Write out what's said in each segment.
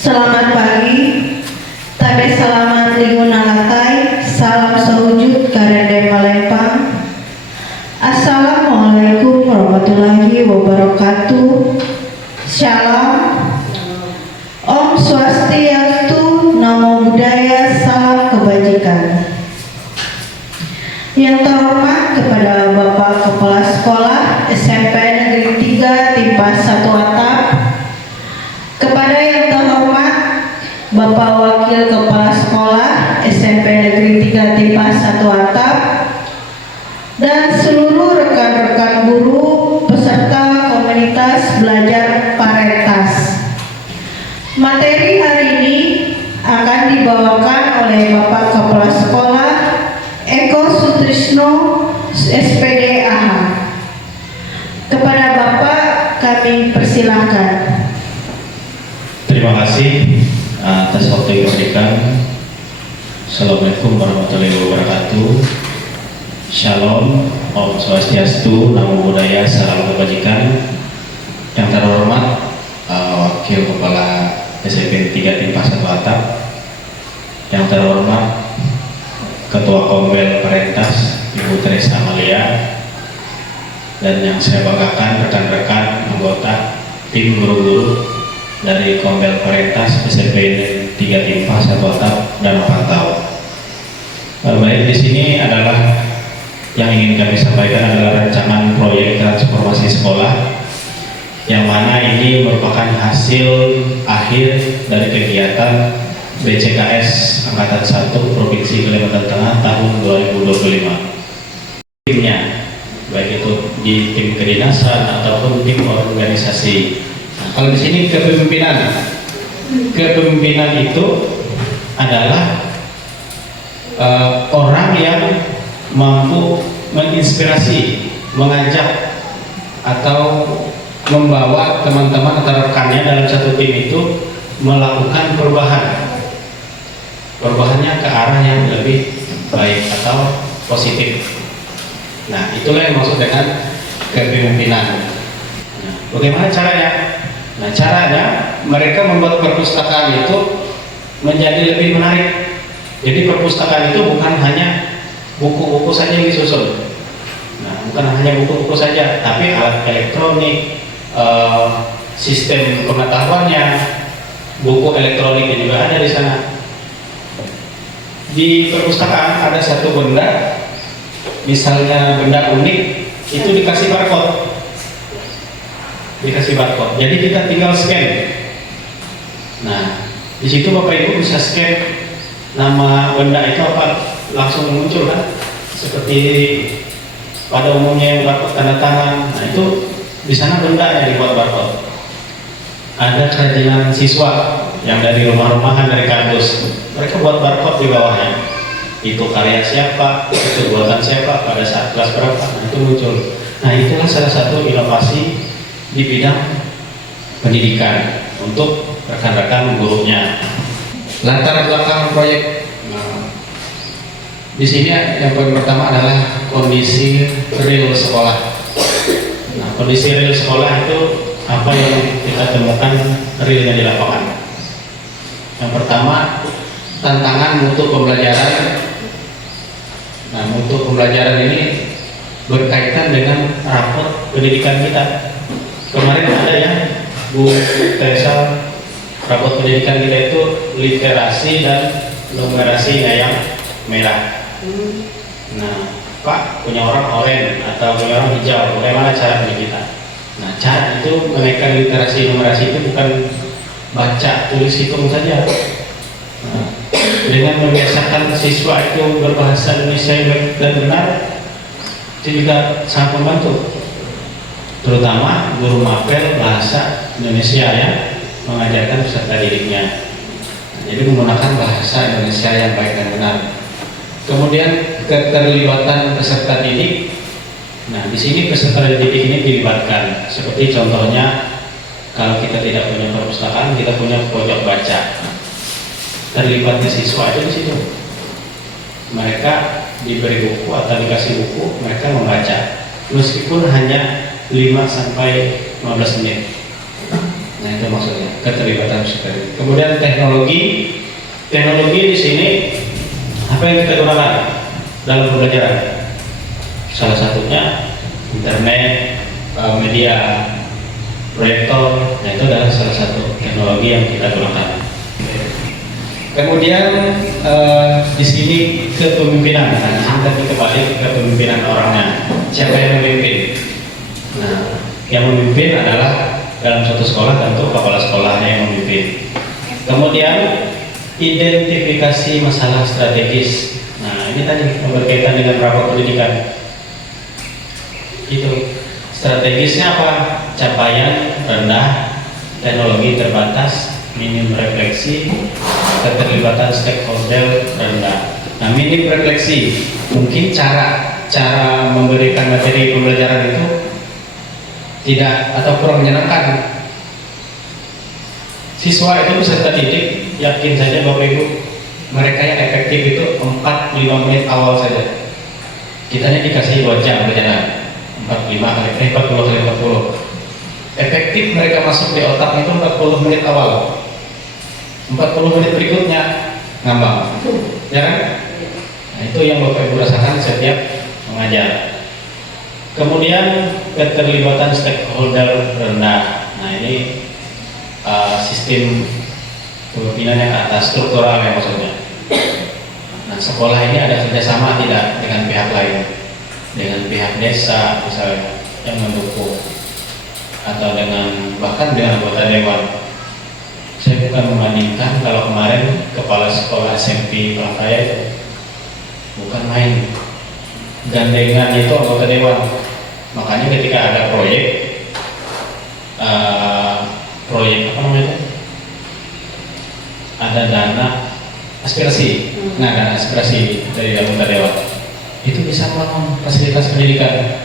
Selamat pagi, tabe selamat linguna latai, salam sewujud karende Palembang. Assalamualaikum warahmatullahi wabarakatuh. Shalom. Om Swastiastu, Namo Buddhaya, salam kebajikan. Yang terhormat kepada Bapak Kepala Sekolah SMP Negeri 3 Timpas 1 Atap, kepada yang terhormat Bapak Wakil Kepala Sekolah SMP Negeri 3 Timpas 1 Atap, dan seluruh rekan-rekan guru peserta komunitas belajar Parentas. Materi hari ini akan dibawakan oleh Bapak Kepala Sekolah Eko Sutrisno, SPD AH. Kepada Bapak kami persilahkan. Terima kasih atas waktu yang diberikan. Assalamualaikum warahmatullahi wabarakatuh. Shalom, Om Swastiastu, Namo Buddhaya, salam kebajikan. Yang terhormat Wakil Kepala SMP 3 Timpas 1 Atap, yang terhormat Ketua Kombel Parentas Ibu Teresa Amalia, dan yang saya banggakan rekan-rekan anggota tim guru-guru dari Kombel Parentas SMP 3 Timpas 1 Atap dan Pantau. Baik, di sini adalah yang ingin kami sampaikan adalah rancangan proyek transformasi sekolah, yang mana ini merupakan hasil akhir dari kegiatan BCKS Angkatan 1 Provinsi Kalimantan Tengah tahun 2025. Timnya, baik itu di tim kedinasan ataupun tim organisasi. Nah, kalau di sini kepemimpinan itu adalah orang yang mampu menginspirasi, mengajak atau membawa teman-teman atau rekannya dalam satu tim itu melakukan perubahan. Perubahannya ke arah yang lebih baik atau positif. Nah, itulah yang maksud dengan kepemimpinan. Nah, bagaimana caranya? Nah, caranya mereka membuat perpustakaan itu menjadi lebih menarik. Jadi perpustakaan itu bukan hanya buku-buku saja yang disusun. Nah, bukan hanya buku-buku saja, tapi alat elektronik, sistem pengetahuannya, buku elektroniknya juga ada di sana. Di perpustakaan ada satu benda, misalnya benda unik, itu dikasih barcode. Jadi kita tinggal scan. Nah, di situ Bapak Ibu bisa scan nama benda itu apa, langsung muncul kan? Seperti pada umumnya yang barcode tanda tangan. Nah, itu di sana benda yang dibuat barcode. Ada kerajinan siswa yang dari rumah-rumahan, dari kardus, mereka buat barcode di bawahnya. Itu karya siapa, itu buatan siapa, pada saat kelas berapa, nah, itu muncul. Nah, itulah salah satu inovasi di bidang pendidikan untuk rekan-rekan gurunya. Latar belakang proyek, nah, di sini yang poin pertama adalah kondisi real sekolah. Nah, kondisi real sekolah itu apa yang kita temukan realnya di lapangan. Yang pertama, tantangan mutu pembelajaran. Nah, mutu pembelajaran ini berkaitan dengan rapot pendidikan kita. Kemarin ada ya, Bu Teresa, rapot pendidikan kita itu literasi dan numerasinya yang merah. Nah, Pak punya orang oranye atau punya orang hijau, bagaimana cara pendidik kita? Nah, cara itu menaikkan literasi numerasi itu bukan baca tulis hitung saja. Nah, dengan membiasakan siswa itu berbahasa Indonesia yang baik dan benar, itu juga sangat membantu. Terutama guru mapel bahasa Indonesia yang mengajarkan peserta didiknya. Nah, jadi menggunakan bahasa Indonesia yang baik dan benar. Kemudian keterlibatan peserta didik. Nah, di sini peserta didik ini dilibatkan. Seperti contohnya, kalau kita tidak punya perpustakaan, kita punya pojok baca. Terlibatnya siswa itu di situ. Mereka diberi buku atau dikasih buku, mereka membaca. Meskipun hanya 5 sampai 15 menit. Nah, Nah itu maksudnya keterlibatan psikolog. Kemudian teknologi di sini apa yang kita gunakan dalam pembelajaran? Salah satunya internet, media, proyektor. Nah itu adalah salah satu teknologi yang kita gunakan. Kemudian di sini kepemimpinan. Nah, di sini kita kembali ke kepemimpinan orangnya. Siapa yang memimpin? Nah, yang memimpin adalah dalam suatu sekolah tentu kepala sekolahnya yang memimpin. Kemudian identifikasi masalah strategis. Nah, ini tadi berkaitan dengan rapat pendidikan. Itu strategisnya apa? Capaian rendah, teknologi terbatas, minim refleksi, keterlibatan stakeholder rendah. Nah, minim refleksi, mungkin cara memberikan materi pembelajaran itu tidak atau kurang menyenangkan. Siswa itu peserta didik, yakin saja Bapak Ibu, mereka yang efektif itu 4-5 menit awal saja. Kitanya dikasih 2 jam berjalan, 40 kali 40. Efektif mereka masuk di otak itu 40 menit awal. 40 menit berikutnya ngambang, ya kan? Nah, itu yang Bapak Ibu rasakan setiap mengajar. Kemudian keterlibatan stakeholder rendah. Nah ini sistem kepemimpinan yang atas, struktural ya maksudnya. Nah sekolah ini ada kerjasama tidak dengan pihak lain, dengan pihak desa misalnya yang mendukung, atau bahkan dengan anggota dewan. Saya bukan membandingkan, kalau kemarin kepala sekolah SMP Pelakaya itu bukan main, gandengan itu anggota dewan. Makanya ketika ada proyek apa namanya, ada dana aspirasi, nah dana aspirasi dari anggota dewan itu bisa membangun fasilitas pendidikan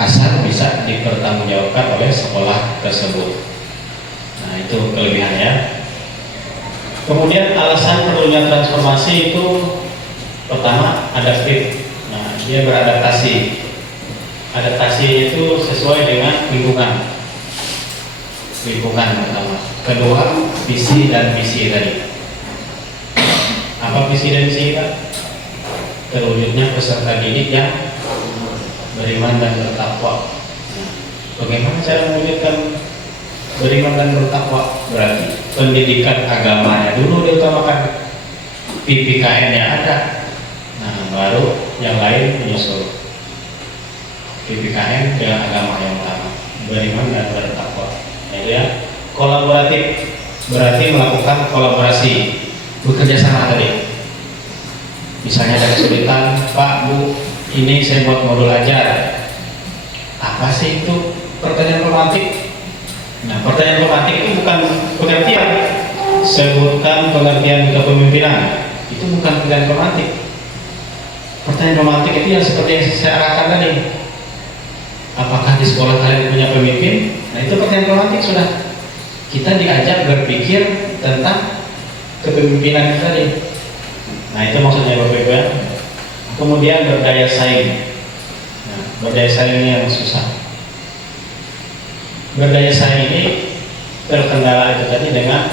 asal bisa dipertanggungjawabkan oleh sekolah tersebut. Nah itu kelebihannya. Kemudian alasan perlunya transformasi itu pertama adaptif. Nah dia beradaptasi. Adaptasi itu sesuai dengan lingkungan pertama. Kedua, visi dan misi tadi. Apa visi dan misi kita? Terwujudnya peserta didik yang beriman dan bertakwa. Nah, bagaimana cara mewujudkan beriman dan bertakwa? Berarti pendidikan agamanya dulu diutamakan, PPKN-nya ada, nah baru yang lain menyusul. PPKN dengan agama yang utama, beriman dan bertakwa. Nah, itu ya. Kolaboratif berarti melakukan kolaborasi, bekerja sama tadi. Misalnya ada kesulitan, Pak, Bu, ini saya buat modul ajar. Apa sih itu? Pertanyaan romantik. Nah, pertanyaan romantik itu bukan pengertian. Sebutkan pengertian kepemimpinan. Itu bukan pertanyaan romantik. Pertanyaan romantik itu yang seperti yang saya arahkan tadi. Apakah di sekolah kalian punya pemimpin? Nah itu pertanyaan romantik sudah. Kita diajak berpikir tentang kepemimpinan tadi. Nah itu maksudnya Bapak Ibu ya. Kemudian berdaya saing. Nah, berdaya saing ini yang susah. Berdaya saing ini terkendala itu tadi dengan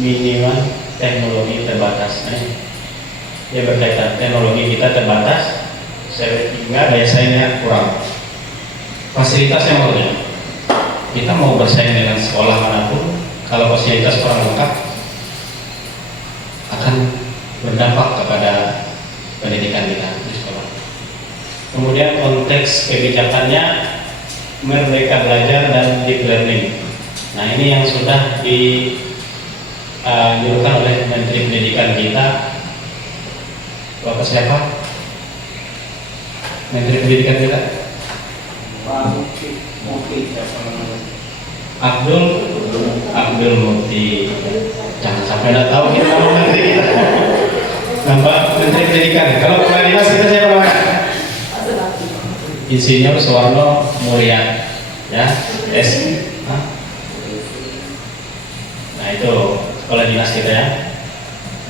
minimal teknologi terbatas. Nah, dia berkaitan teknologi kita terbatas sehingga daya saingnya kurang. Fasilitas yang maksudnya kita mau bersaing dengan sekolah manapun, kalau fasilitas kurang lengkap akan berdampak kepada pendidikan kita di sekolah. Kemudian konteks kebijakannya merdeka belajar dan deep learning. Nah ini yang sudah dianjurkan oleh Menteri Pendidikan kita, Bapak siapa? Menteri Pendidikan kita? Abdul Mukti. Jangan sampai tidak tahu kita nama menteri kita. Nampak Menteri Pendidikan. Kalau kepala dinas kita siapa namanya? Insinyur Suwarno Mulia, ya, S. Nah itu kepala dinas kita ya.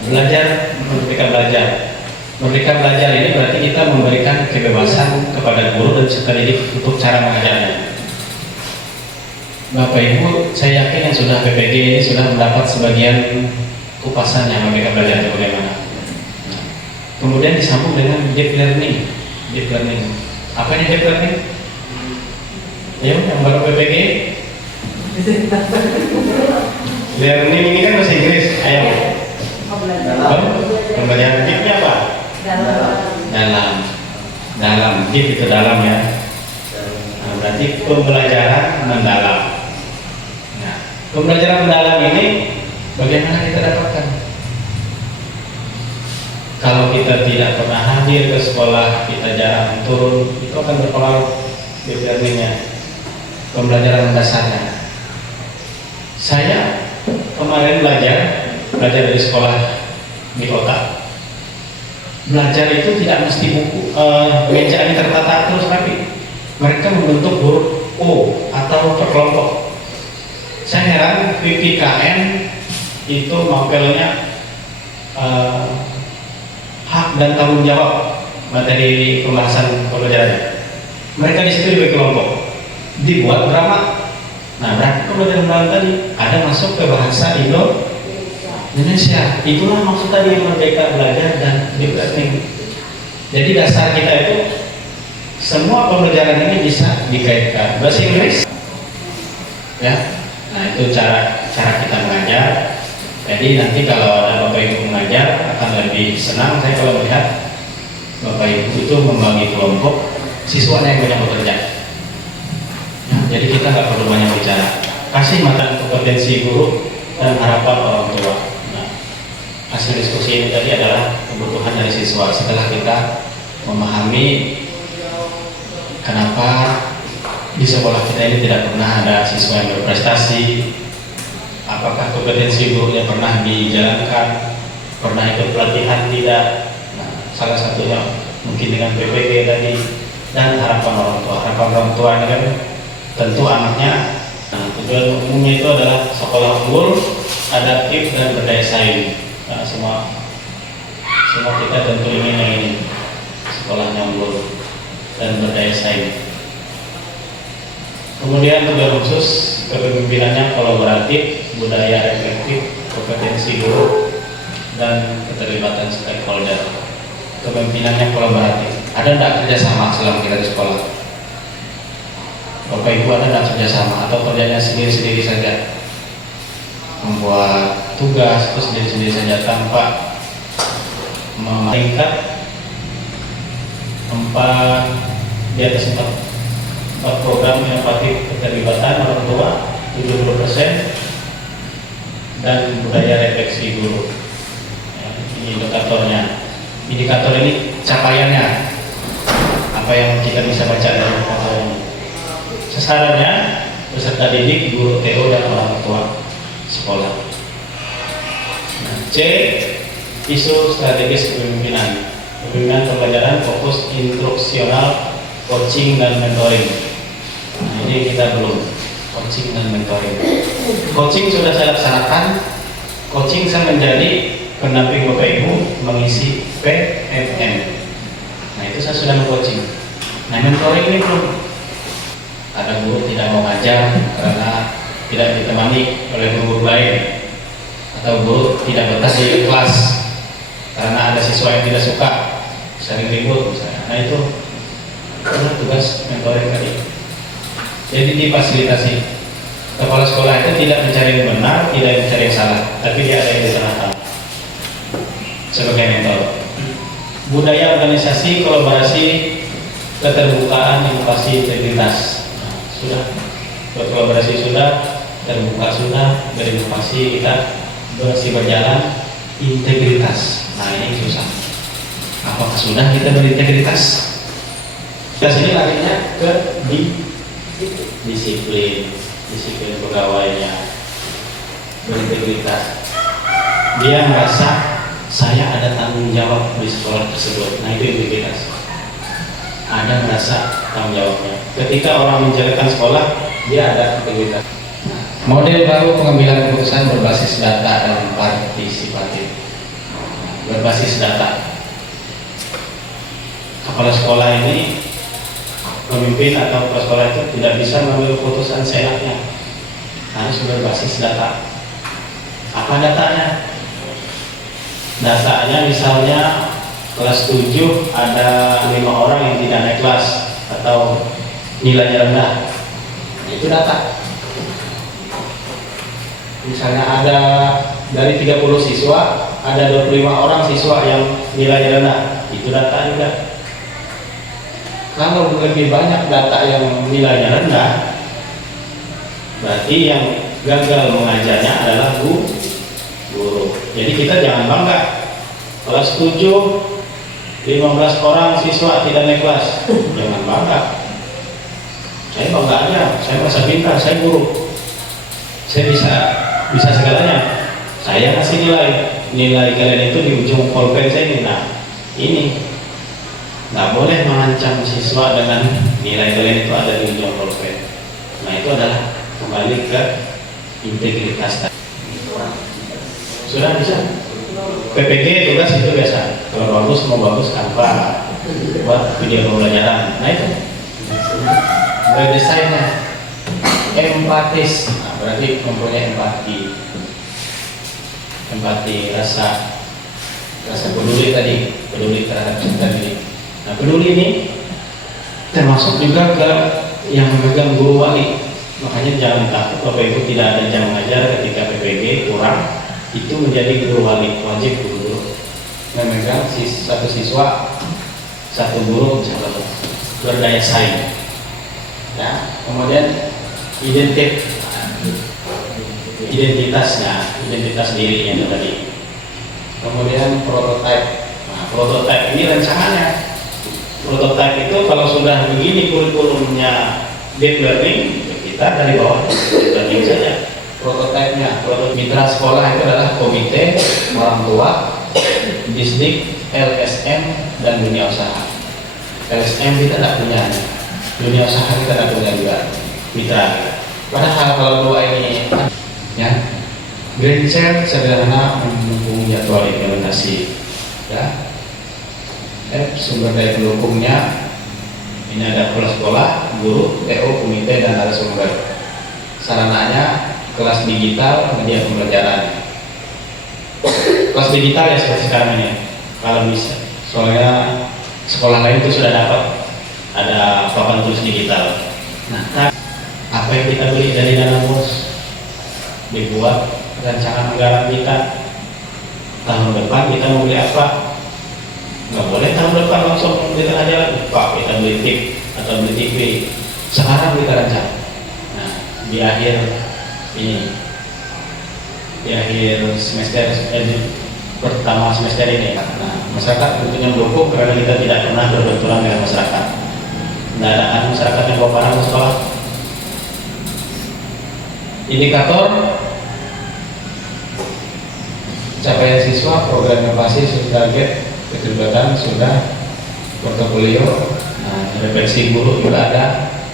Belajar, merdeka belajar. Merdeka belajar ini berarti kita memberikan kebebasan kepada guru dan peserta didik untuk cara mengajarnya. Bapak Ibu, saya yakin yang sudah PPG ini sudah mendapat sebagian kupasannya mereka belajar itu bagaimana. Kemudian disambung dengan deep learning. Deep learning. Apa ini deep learning? Ya, yang baru PPG. Learning ini kan bahasa Inggris. Ayo. Pembelajaran deepnya apa? Dalam. Deep itu dalam ya. Nah, berarti pembelajaran mendalam. Nah, pembelajaran mendalam ini bagaimana kita dapatkan? Kalau kita tidak pernah hadir ke sekolah, kita jarang turun, itu akan berpengaruh di learningnya, pembelajaran dasarnya. Saya kemarin belajar dari sekolah di kota. Belajar itu tidak mesti buku, meja ini tertata terus, tapi mereka membentuk huruf O atau per kelompok. Saya heran PPKN itu mapelnya hak dan tanggung jawab materi pembahasan pembelajarannya. Mereka di situ dibagi kelompok, dibuat drama. Nah, berarti pembelajaran mendalam tadi ada masuk ke bahasa Indonesia. Itulah maksud tadi yang merdeka belajar dan deep learning. Jadi dasar kita itu semua pembelajaran ini bisa dikaitkan bahasa Inggris. Ya, nah itu cara kita mengajar. Jadi nanti kalau ada Bapak Ibu mengajar akan lebih senang saya kalau melihat Bapak Ibu itu membagi kelompok, siswanya yang banyak bekerja. Ya, jadi kita nggak perlu banyak bicara. Kasih materi kompetensi guru dan harapan orang tua. Nah, hasil diskusi ini tadi adalah kebutuhan dari siswa. Setelah kita memahami kenapa di sekolah kita ini tidak pernah ada siswa yang berprestasi. Apakah kompetensi gurunya pernah dijalankan, pernah ikut pelatihan tidak? Nah, salah satunya mungkin dengan PPG tadi, dan harapan orang tua. Harapan orang tua ini kan tentu anaknya. Nah, tujuan umumnya itu adalah sekolah unggul, adaptif dan berdaya saing. Nah, semua kita tentu ingin yang ini, sekolahnya unggul dan berdaya saing. Kemudian tugas khusus kepemimpinannya kolaboratif, budaya reflektif, kompetensi guru, dan keterlibatan stakeholder. Kepemimpinannya kolaboratif. Ada tidak kerjasama selama kita di sekolah? Bapak Ibu ada tidak kerjasama atau kerjanya sendiri-sendiri saja? Membuat tugas terus sendiri-sendiri saja tanpa meningkat 4 di atas 4 program yang pasti keterlibatan orang tua 70% dan budaya refleksi guru. Ya, ini indikatornya. Indikator ini capaiannya. Apa yang kita bisa baca dari indikator ini? Sasarannya peserta didik, guru TO dan orang tua sekolah. Nah, C. Isu strategis kepemimpinan. Kepemimpinan pembelajaran fokus instruksional, coaching dan mentoring. Nah, ini kita belum coaching dan mentoring. Coaching sudah saya laksanakan. Coaching saya menjadi pendamping Bapak Ibu mengisi PMM. Nah, itu saya sudah meng-coaching. Nah, mentoring ini belum. Ada guru tidak mau ngajar karena tidak ditemani oleh guru lain, atau guru tidak betah di kelas karena ada siswa yang tidak suka, sering ribut misalnya. Nah, itu adalah tugas mentoring tadi. Jadi difasilitasi. Kepala sekolah itu tidak mencari yang benar, tidak mencari yang salah, tapi dia ada yang di tengah-tengah sebagai mentor. Budaya organisasi, kolaborasi, keterbukaan, inovasi, integritas. Nah, sudah berkolaborasi, sudah terbuka, sudah berinovasi, kita masih berjalan. Integritas. Nah, ini susah. Apakah sudah kita berintegritas? Kita sini larinya ke disiplin pegawainya, berintegritas. Dia merasa saya ada tanggung jawab di sekolah tersebut. Nah, itu integritas. Ada merasa tanggung jawabnya. Ketika orang menjalankan sekolah, dia ada integritas. Model baru pengambilan keputusan berbasis data dan partisipatif. Berbasis data. Kepala sekolah ini, pemimpin atau kepala sekolah itu tidak bisa mengambil keputusan seenaknya. harus berbasis data. Apa datanya? Datanya misalnya kelas 7 ada 5 orang yang tidak naik kelas atau nilainya rendah. Itu data. Misalnya ada dari 30 siswa, ada 25 orang siswa yang nilainya rendah. Itu data juga. Kalau lebih banyak data yang nilainya rendah, berarti yang gagal mengajarnya adalah guru. Jadi kita jangan bangga. Kelas 7, 15 orang siswa tidak naik kelas. Jangan bangga. Saya bangga aja, saya merasa pintar, saya guru. Saya bisa segalanya. Saya kasih nilai kalian itu di ujung pulpen saya ini. Nah, ini nggak boleh mengancam siswa dengan nilai kalian itu ada di ujung pulpen. Nah, itu adalah kembali ke integritas. Sudah bisa. PPG tugas itu biasa. Kalau bagus mau bagus tanpa buat video pembelajaran. Nah itu. Mulai desainnya empatis. Nah, berarti mempunyai empati, rasa peduli tadi, peduli terhadap sekitar diri. Nah, peduli ini termasuk juga ke yang memegang guru wali. Makanya jangan takut Bapak Ibu tidak ada jam mengajar ketika PPG kurang, itu menjadi guru wali, wajib guru memegang satu siswa, satu guru misalnya berdaya saing. Ya, kemudian identitas dirinya itu tadi. Kemudian prototipe. Nah, prototipe ini rancangannya. Prototipe itu kalau sudah begini kurikulumnya deep learning, kita dari bawah deep learning saja. Prototipenya, mitra sekolah itu adalah komite, orang tua, Disdik, LSM, dan dunia usaha. LSM kita tidak punya, dunia usaha kita tidak punya juga mitra. Padahal kalau dua ini, ya, Green Share sederhana mendukung jadwal implementasi, ya. Sumber daya pendukungnya ini ada kepala sekolah, guru, TO, komite, dan narasumber. Sarananya kelas digital, media pembelajaran. Kelas digital ya seperti sekarang ini, kalau bisa. Soalnya sekolah lain itu sudah dapat ada papan tulis digital. Nah, apa yang kita beli dari dana bos? Dibuat rancangan anggaran kita. Tahun depan kita mau beli apa? Nggak boleh tahun depan langsung membeli aja lagi. Pak, kita beli TV atau beli TV. Sekarang kita rancang. Nah, di akhir semester pertama semester ini. Nah, masyarakat tentunya mendukung karena kita tidak pernah berbenturan dengan masyarakat. Tidak ada masyarakat yang bawa barang ke sekolah. Indikator capaian siswa, program inovasi sudah target, keterlibatan sudah, portofolio, nah, refleksi guru juga ada,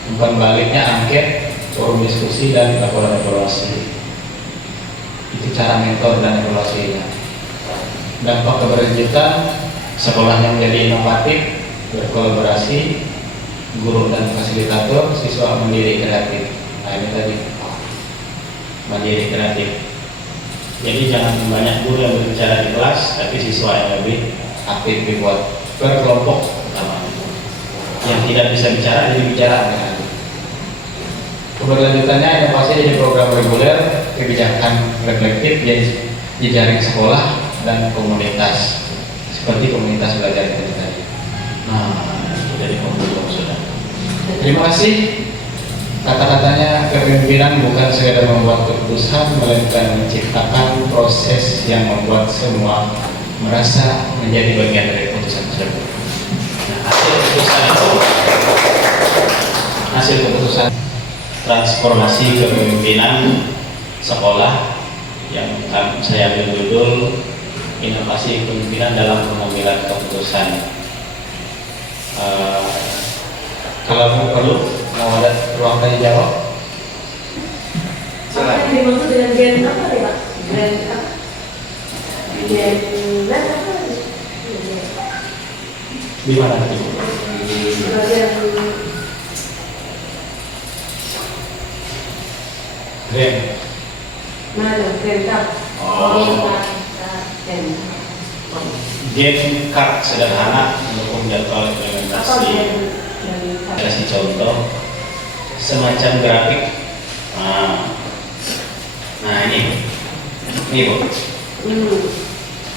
umpan baliknya angket, forum diskusi, dan laporan evaluasi. Itu cara mentor dan evaluasinya. Dampak keberlanjutan, sekolahnya menjadi inovatif, berkolaborasi, guru dan fasilitator, siswa mandiri kreatif. Nah, ini tadi mandiri kreatif. Jadi jangan banyak guru yang berbicara di kelas, tapi siswa yang lebih aktif dibuat berkelompok pertama. Yang tidak bisa bicara jadi bicara. Keberlanjutannya inovasi jadi program reguler, kebijakan reflektif jadi jejaring sekolah dan komunitas seperti komunitas belajar itu tadi. Nah, itu dari pembuka sudah. Terima kasih. Kata-katanya kepemimpinan bukan sekedar membuat keputusan, melainkan menciptakan proses yang membuat semua merasa menjadi bagian dari keputusan tersebut. Nah, hasil keputusan transformasi kepemimpinan sekolah yang saya ambil judul inovasi kepemimpinan dalam pengambilan keputusan. Kalau perlu mau ada ruang tanya jawab. Apa yang dimaksud dengan gen apa ya Pak? Gen apa? Gen apa? Di mana tadi? Green. Mana Grand Cup? Oh. Grand. Game card sederhana mendukung jadwal Apa implementasi. Grand Cup? Kasih contoh semacam grafik. Nah ini Bu.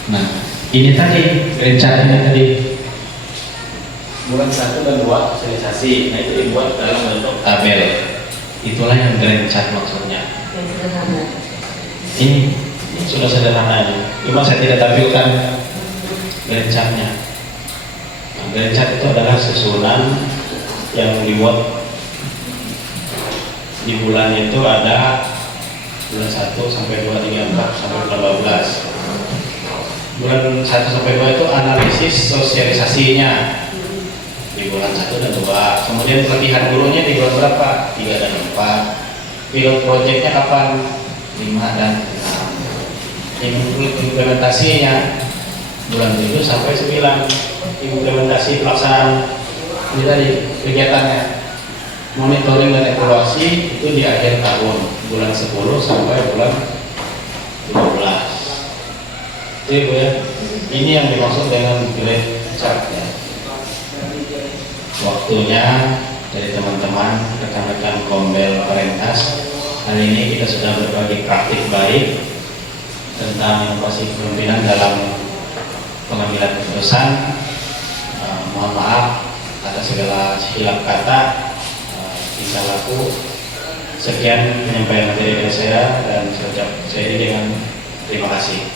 Nah ini tadi rencananya tadi bulan 1 dan 2 sosialisasi. Nah itu dibuat dalam bentuk tabel. Itulah yang grand chart maksudnya. Yang sederhana. Ini sudah sederhana ini. Cuma saya tidak tampilkan grand chartnya. Nah, grand chart itu adalah susunan yang dibuat di bulan itu ada bulan 1 sampai 2, 3, 4 sampai bulan 12. Bulan 1 sampai 2 itu analisis sosialisasinya di bulan 1 dan 2. Kemudian pelatihan gurunya di bulan berapa? 3 dan 4. Pilot proyeknya kapan? 5 dan 6. Implementasinya bulan 7 sampai 9. Implementasi pelaksanaan ini tadi kegiatannya. Monitoring dan evaluasi itu di akhir tahun bulan 10 sampai bulan 12. Itu ya Bu ya. Ini yang dimaksud dengan grade chart ya. Waktunya dari teman-teman rekan-rekan Kombel Perentas, hari ini kita sudah berbagi praktik baik tentang inovasi kepemimpinan dalam pengambilan keputusan. Mohon maaf atas segala hilap kata, tingkah laku. Sekian penyampaian materi dari saya dan saya ucap saya dengan terima kasih.